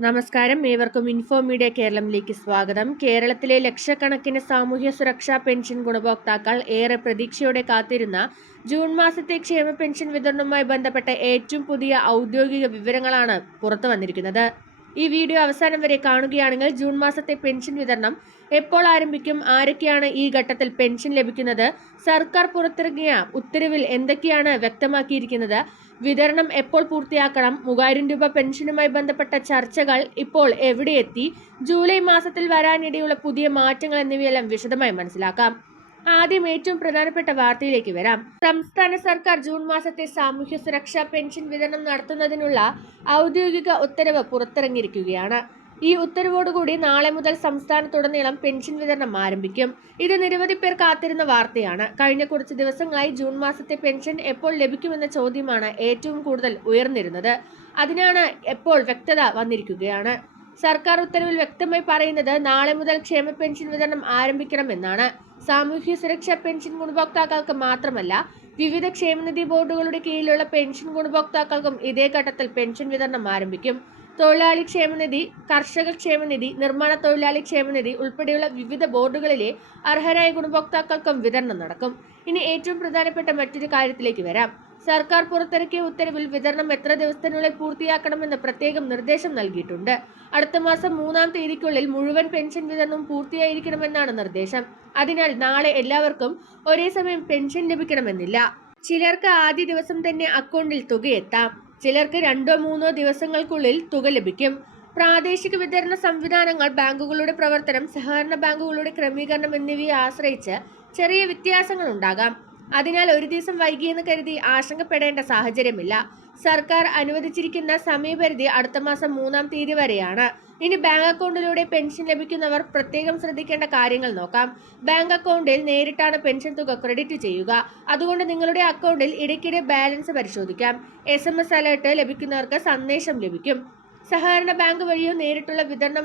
നമസ്കാരം, ഏവർക്കും info media കേരളത്തിലേക്ക് സ്വാഗതം. കേരളത്തിലെ ലക്ഷക്കണക്കിന് സാമൂഹ്യ സുരക്ഷാ പെൻഷൻ ഗുണഭോക്താക്കൾ ഏറെ പ്രതീക്ഷയോടെ കാത്തിരുന്ന ജൂൺ മാസത്തെ ക്ഷേമ പെൻഷൻ വിതരണവുമായി ബന്ധപ്പെട്ട ഏറ്റവും പുതിയ ഔദ്യോഗിക വിവരങ്ങളാണ് പുറത്തു വന്നിരിക്കുന്നത്. ഈ വീഡിയോ അവസാനം വരെ കാണുകയാണെങ്കിൽ ജൂൺ മാസത്തെ പെൻഷൻ വിതരണം എപ്പോൾ ആരംഭിക്കും, ആരൊക്കെയാണ് ഈ ഘട്ടത്തിൽ പെൻഷൻ ലഭിക്കുന്നത്, സർക്കാർ പുറത്തിറങ്ങിയ ഉത്തരവിൽ എന്തൊക്കെയാണ് വ്യക്തമാക്കിയിരിക്കുന്നത്, വിതരണം എപ്പോൾ പൂർത്തിയാക്കണം, 3000 രൂപ പെൻഷനുമായി ബന്ധപ്പെട്ട ചർച്ചകൾ ഇപ്പോൾ എവിടെയെത്തി, ജൂലൈ മാസത്തിൽ വരാനിടയുള്ള പുതിയ മാറ്റങ്ങൾ എന്നിവയെല്ലാം വിശദമായി മനസ്സിലാക്കാം. ആദ്യം ഏറ്റവും പ്രധാനപ്പെട്ട വാർത്തയിലേക്ക് വരാം. സംസ്ഥാന സർക്കാർ ജൂൺ മാസത്തെ സാമൂഹ്യ സുരക്ഷാ പെൻഷൻ വിതരണം നടത്തുന്നതിനുള്ള ഔദ്യോഗിക ഉത്തരവ് പുറത്തിറങ്ങിയിരിക്കുകയാണ്. ഈ ഉത്തരവോടുകൂടി നാളെ മുതൽ സംസ്ഥാനത്തുടനീളം പെൻഷൻ വിതരണം ആരംഭിക്കും. ഇത് നിരവധി പേർ കാത്തിരുന്ന വാർത്തയാണ്. കഴിഞ്ഞ കുറച്ച് ദിവസങ്ങളായി ജൂൺ മാസത്തെ പെൻഷൻ എപ്പോൾ ലഭിക്കുമെന്ന ചോദ്യമാണ് ഏറ്റവും കൂടുതൽ ഉയർന്നിരുന്നത്. അതിനാണ് എപ്പോൾ വ്യക്തത വന്നിരിക്കുകയാണ്. സർക്കാർ ഉത്തരവിൽ വ്യക്തമായി പറയുന്നത് നാളെ മുതൽ ക്ഷേമ പെൻഷൻ വിതരണം ആരംഭിക്കണമെന്നാണ്. സാമൂഹ്യ സുരക്ഷാ പെൻഷൻ ഗുണഭോക്താക്കൾക്ക് മാത്രമല്ല, വിവിധ ക്ഷേമനിധി ബോർഡുകളുടെ കീഴിലുള്ള പെൻഷൻ ഗുണഭോക്താക്കൾക്കും ഇതേ ഘട്ടത്തിൽ പെൻഷൻ വിതരണം ആരംഭിക്കും. തൊഴിലാളി ക്ഷേമനിധി, കർഷക ക്ഷേമനിധി, നിർമ്മാണ തൊഴിലാളി ക്ഷേമനിധി ഉൾപ്പെടെയുള്ള വിവിധ ബോർഡുകളിലെ അർഹരായ ഗുണഭോക്താക്കൾക്കും വിതരണം നടക്കും. ഇനി ഏറ്റവും പ്രധാനപ്പെട്ട മറ്റൊരു കാര്യത്തിലേക്ക് വരാം. സർക്കാർ പുറത്തിറക്കിയ ഉത്തരവിൽ വിതരണം എത്ര ദിവസത്തിനുള്ളിൽ പൂർത്തിയാക്കണമെന്ന് പ്രത്യേകം നിർദ്ദേശം നൽകിയിട്ടുണ്ട്. അടുത്ത മാസം 3-ാം തീയതിക്കുള്ളിൽ മുഴുവൻ പെൻഷൻ വിതരണവും പൂർത്തിയായിരിക്കണമെന്നാണ് നിർദ്ദേശം. അതിനാൽ നാളെ എല്ലാവർക്കും ഒരേ സമയം പെൻഷൻ ലഭിക്കണമെന്നില്ല. ചിലർക്ക് ആദ്യ ദിവസം തന്നെ അക്കൗണ്ടിൽ തുകയെത്താം, ചിലർക്ക് 2-3 ദിവസങ്ങൾക്കുള്ളിൽ തുക ലഭിക്കും. പ്രാദേശിക വിതരണ സംവിധാനങ്ങൾ, ബാങ്കുകളുടെ പ്രവർത്തനം, സഹകരണ ബാങ്കുകളുടെ ക്രമീകരണം എന്നിവയെ ആശ്രയിച്ച് ചെറിയ വ്യത്യാസങ്ങൾ ഉണ്ടാകാം. അതിനാൽ ഒരു ദിവസം വൈകിയെന്ന് കരുതി ആശങ്കപ്പെടേണ്ട സാഹചര്യമില്ല. സർക്കാർ അനുവദിച്ചിരിക്കുന്ന സമയപരിധി അടുത്ത മാസം 3-ാം തീയതി വരെയാണ്. ഇനി ബാങ്ക് അക്കൗണ്ടിലൂടെ പെൻഷൻ ലഭിക്കുന്നവർ പ്രത്യേകം ശ്രദ്ധിക്കേണ്ട കാര്യങ്ങൾ നോക്കാം. ബാങ്ക് അക്കൗണ്ടിൽ നേരിട്ടാണ് പെൻഷൻ തുക ക്രെഡിറ്റ് ചെയ്യുക. അതുകൊണ്ട് നിങ്ങളുടെ അക്കൗണ്ടിൽ ഇടയ്ക്കിടെ ബാലൻസ് പരിശോധിക്കാം. SMS അലേർട്ട് ലഭിക്കുന്നവർക്ക് സന്ദേശം ലഭിക്കും. സഹകരണ ബാങ്ക് വഴിയോ നേരിട്ടുള്ള വിതരണ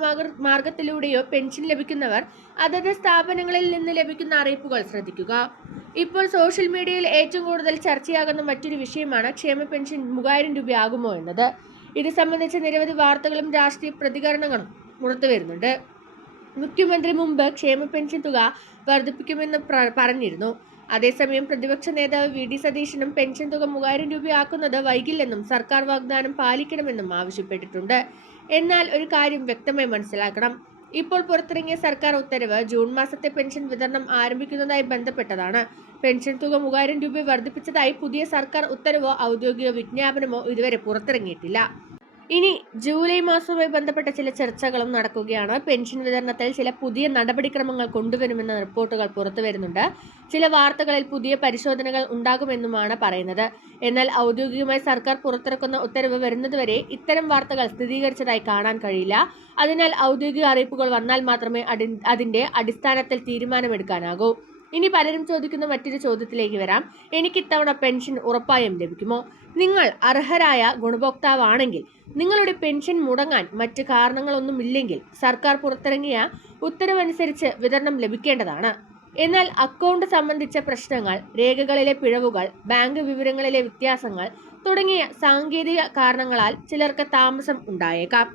മാർഗത്തിലൂടെയോ പെൻഷൻ ലഭിക്കുന്നവർ അതത് സ്ഥാപനങ്ങളിൽ നിന്ന് ലഭിക്കുന്ന അറിയിപ്പുകൾ ശ്രദ്ധിക്കുക. ഇപ്പോൾ സോഷ്യൽ മീഡിയയിൽ ഏറ്റവും കൂടുതൽ ചർച്ചയാകുന്ന മറ്റൊരു വിഷയമാണ് ക്ഷേമ പെൻഷൻ 3000 രൂപയാകുമോ എന്നത്. ഇത് സംബന്ധിച്ച് നിരവധി വാർത്തകളും രാഷ്ട്രീയ പ്രതികരണങ്ങളും പുറത്തു വരുന്നുണ്ട്. മുഖ്യമന്ത്രി മുമ്പ് ക്ഷേമ പെൻഷൻ തുക വർദ്ധിപ്പിക്കുമെന്ന് പറഞ്ഞിരുന്നു. അതേസമയം പ്രതിപക്ഷ നേതാവ് VD സതീശനും പെൻഷൻ തുക 3000 രൂപയാക്കുന്നത് വൈകില്ലെന്നും സർക്കാർ വാഗ്ദാനം പാലിക്കണമെന്നും ആവശ്യപ്പെട്ടിട്ടുണ്ട്. എന്നാൽ ഒരു കാര്യം വ്യക്തമായി മനസ്സിലാക്കണം. ഇപ്പോൾ പുറത്തിറങ്ങിയ സർക്കാർ ഉത്തരവ് ജൂൺ മാസത്തെ പെൻഷൻ വിതരണം ആരംഭിക്കുന്നതായി ബന്ധപ്പെട്ടതാണ്. പെൻഷൻ തുക 3000 രൂപ വർദ്ധിപ്പിച്ചതായി പുതിയ സർക്കാർ ഉത്തരവോ ഔദ്യോഗിക വിജ്ഞാപനമോ ഇതുവരെ പുറത്തിറങ്ങിയിട്ടില്ല. ഇനി ജൂലൈ മാസവുമായി ബന്ധപ്പെട്ട ചില ചർച്ചകളും നടക്കുകയാണ്. പെൻഷൻ വിതരണത്തിൽ ചില പുതിയ നടപടിക്രമങ്ങൾ കൊണ്ടുവരുമെന്ന റിപ്പോർട്ടുകൾ പുറത്തു വരുന്നുണ്ട്. ചില വാർത്തകളിൽ പുതിയ പരിശോധനകൾ ഉണ്ടാകുമെന്നുമാണ് പറയുന്നത്. എന്നാൽ ഔദ്യോഗികമായി സർക്കാർ പുറത്തിറക്കുന്ന ഉത്തരവ് വരുന്നതുവരെ ഇത്തരം വാർത്തകൾ സ്ഥിരീകരിച്ചതായി കാണാൻ കഴിയില്ല. അതിനാൽ ഔദ്യോഗിക അറിയിപ്പുകൾ വന്നാൽ മാത്രമേ അതിന്റെ അടിസ്ഥാനത്തിൽ തീരുമാനമെടുക്കാനാകൂ. ഇനി പലരും ചോദിക്കുന്ന മറ്റൊരു ചോദ്യത്തിലേക്ക് വരാം. എനിക്ക് ഇത്തവണ പെൻഷൻ ഉറപ്പായും ലഭിക്കുമോ? നിങ്ങൾ അർഹരായ ഗുണഭോക്താവാണെങ്കിൽ, നിങ്ങളുടെ പെൻഷൻ മുടങ്ങാൻ മറ്റ് കാരണങ്ങളൊന്നുമില്ലെങ്കിൽ സർക്കാർ പുറത്തിറങ്ങിയ ഉത്തരവനുസരിച്ച് വിതരണം ലഭിക്കേണ്ടതാണ്. എന്നാൽ അക്കൗണ്ട് സംബന്ധിച്ച പ്രശ്നങ്ങൾ, രേഖകളിലെ പിഴവുകൾ, ബാങ്ക് വിവരങ്ങളിലെ വ്യത്യാസങ്ങൾ തുടങ്ങിയ സാങ്കേതിക കാരണങ്ങളാൽ ചിലർക്ക് താമസം ഉണ്ടായേക്കാം.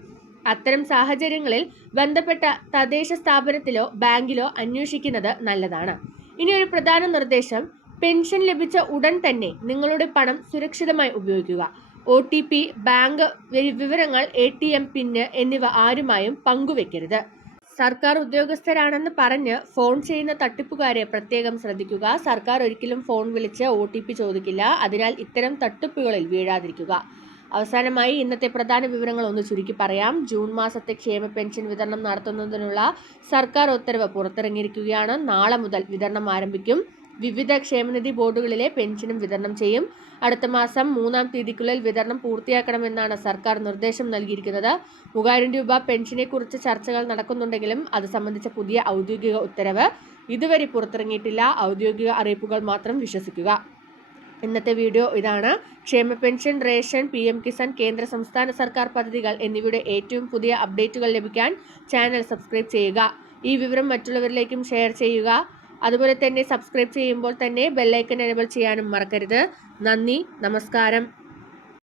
അത്തരം സാഹചര്യങ്ങളിൽ ബന്ധപ്പെട്ട തദ്ദേശ സ്ഥാപനത്തിലോ ബാങ്കിലോ അന്വേഷിക്കുന്നത് നല്ലതാണ്. ഇനി ഒരു പ്രധാന നിർദ്ദേശം, പെൻഷൻ ലഭിച്ച ഉടൻ തന്നെ നിങ്ങളുടെ പണം സുരക്ഷിതമായി ഉപയോഗിക്കുക. OTP, ബാങ്ക് വിവരങ്ങൾ, ATM പിൻ എന്നിവ ആരുമായും പങ്കുവെക്കരുത്. സർക്കാർ ഉദ്യോഗസ്ഥരാണെന്ന് പറഞ്ഞ് ഫോൺ ചെയ്യുന്ന തട്ടിപ്പുകാരെ പ്രത്യേകം ശ്രദ്ധിക്കുക. സർക്കാർ ഒരിക്കലും ഫോൺ വിളിച്ച് OTP ചോദിക്കില്ല. അതിനാൽ ഇത്തരം തട്ടിപ്പുകളിൽ വീഴാതിരിക്കുക. അവസാനമായി ഇന്നത്തെ പ്രധാന വിവരങ്ങൾ ഒന്ന് ചുരുക്കി പറയാം. ജൂൺ മാസത്തെ ക്ഷേമ പെൻഷൻ വിതരണം നടത്തുന്നതിനുള്ള സർക്കാർ ഉത്തരവ് പുറത്തിറങ്ങിയിരിക്കുകയാണ്. നാളെ മുതൽ വിതരണം ആരംഭിക്കും. വിവിധ ക്ഷേമനിധി ബോർഡുകളിലെ പെൻഷനും വിതരണം ചെയ്യും. അടുത്ത മാസം 3-ാം തീയതിക്കുള്ളിൽ വിതരണം പൂർത്തിയാക്കണമെന്നാണ് സർക്കാർ നിർദ്ദേശം നൽകിയിരിക്കുന്നത്. 3000 രൂപ പെൻഷനെ കുറിച്ച് ചർച്ചകൾ നടക്കുന്നുണ്ടെങ്കിലും അത് സംബന്ധിച്ച പുതിയ ഔദ്യോഗിക ഉത്തരവ് ഇതുവരെ പുറത്തിറങ്ങിയിട്ടില്ല. ഔദ്യോഗിക അറിയിപ്പുകൾ മാത്രം വിശ്വസിക്കുക. ഇന്നത്തെ വീഡിയോ ഇതാണ്. ക്ഷേമ പെൻഷൻ, റേഷൻ, PM കിസാൻ, കേന്ദ്ര സംസ്ഥാന സർക്കാർ പദ്ധതികൾ എന്നിവയുടെ ഏറ്റവും പുതിയ അപ്ഡേറ്റുകൾ ലഭിക്കാൻ ചാനൽ സബ്സ്ക്രൈബ് ചെയ്യുക. ഈ വിവരം മറ്റുള്ളവരിലേക്കും ഷെയർ ചെയ്യുക. അതുപോലെ തന്നെ സബ്സ്ക്രൈബ് ചെയ്യുമ്പോൾ തന്നെ ബെല്ലൈക്കൺ എനേബിൾ ചെയ്യാനും മറക്കരുത്. നന്ദി, നമസ്കാരം.